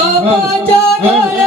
বাবা হ্যাঁ, হ্যাঁ, জাগায় হ্যাঁ।